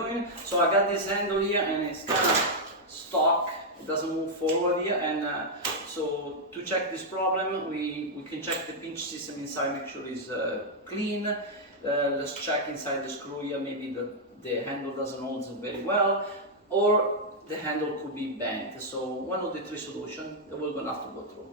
doing. So I got this handle here and it's kind of stuck, it doesn't move forward here, and so to check this problem we can check the pinch system inside, make sure it's clean. Let's check inside the screw here, maybe the handle doesn't hold very well, or the handle could be bent. So one of the three solutions that we're gonna have to go through.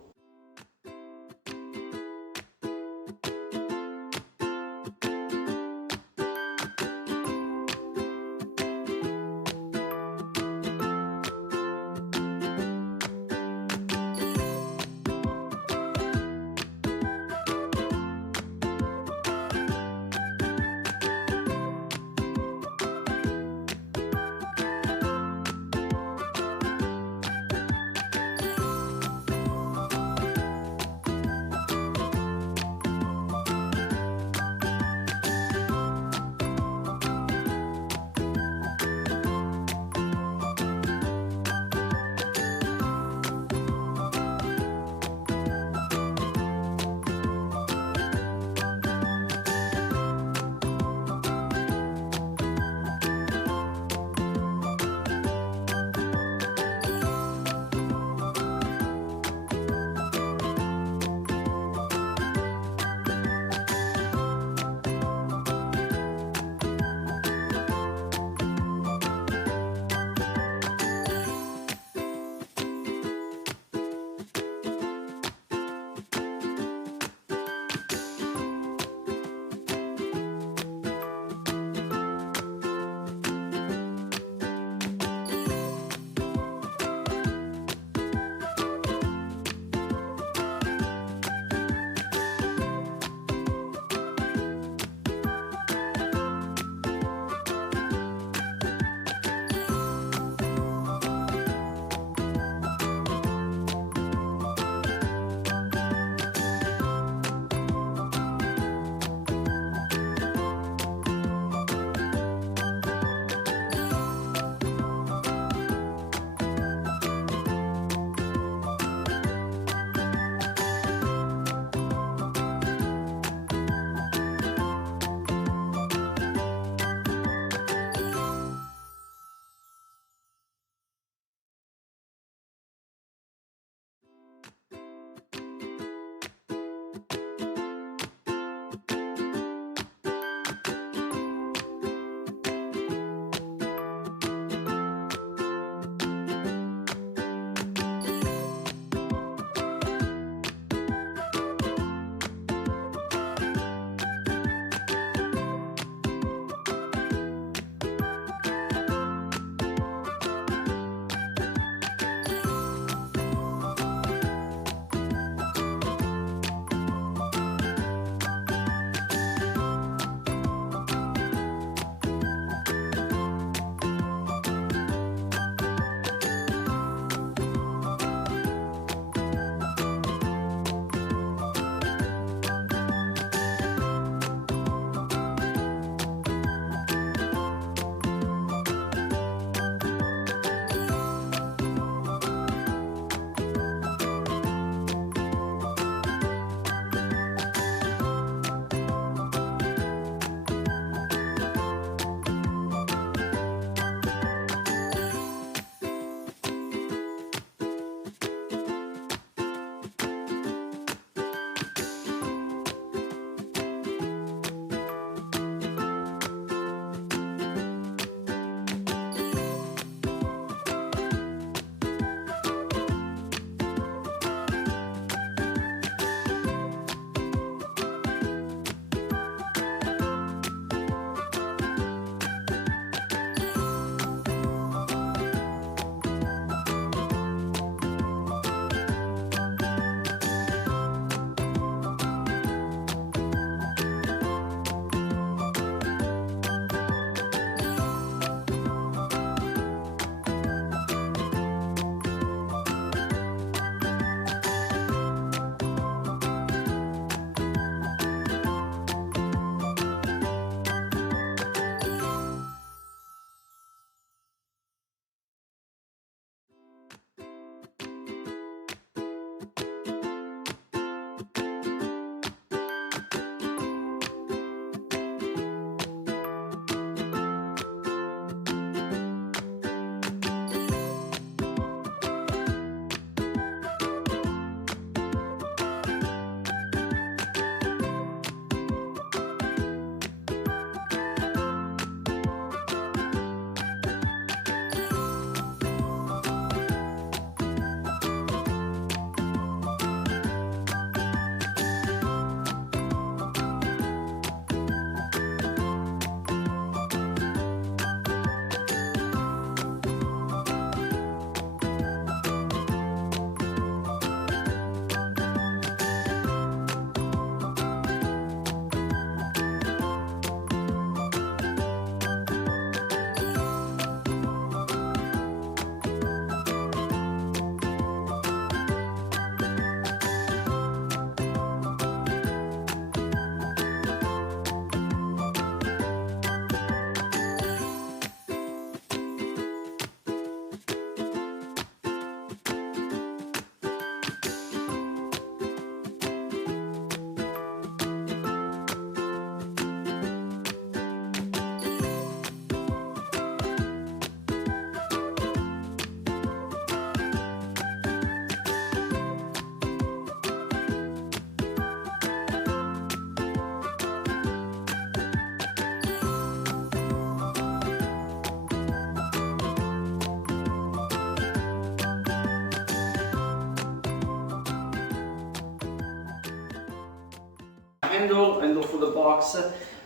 handle for the box.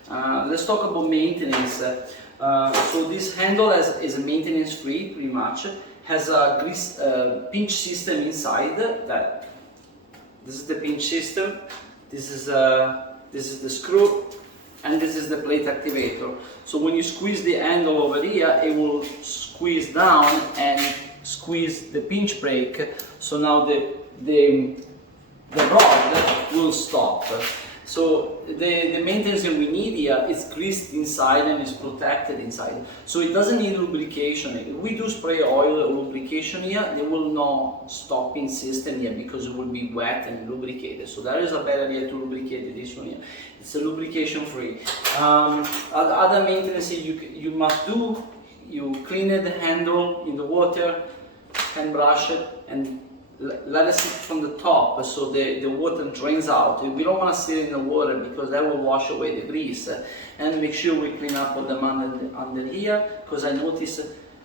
Let's talk about maintenance. So this handle is a maintenance free, pretty much. Has a pinch system inside. That this is the pinch system. This is the screw, and this is the plate activator. So when you squeeze the handle over here, it will squeeze down and squeeze the pinch brake. So now the rod will stop. So the maintenance that we need here is greased inside and is protected inside. So it doesn't need lubrication. If we do spray oil or lubrication here, there will no stopping system here because it will be wet and lubricated. So that is a better idea to lubricate this one here. It's a lubrication free. Other maintenance you must do, you clean the handle in the water, hand brush it, and let it sit from the top so the water drains out. We don't want to sit in the water because that will wash away the grease. And make sure we clean up all the mud under here, because I notice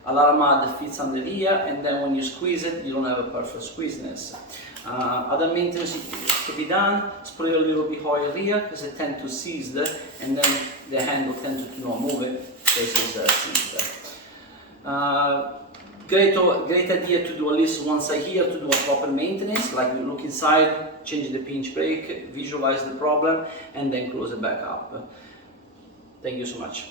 a lot of mud fits under here, and then when you squeeze it, you don't have a perfect squeezeness. Other maintenance to be done, spray a little bit oil here because it tends to seize, and then the handle tends to not move it because it's seized. Great idea to do at least once a year to do a proper maintenance, like you look inside, change the pinch brake, visualize the problem, and then close it back up. Thank you so much.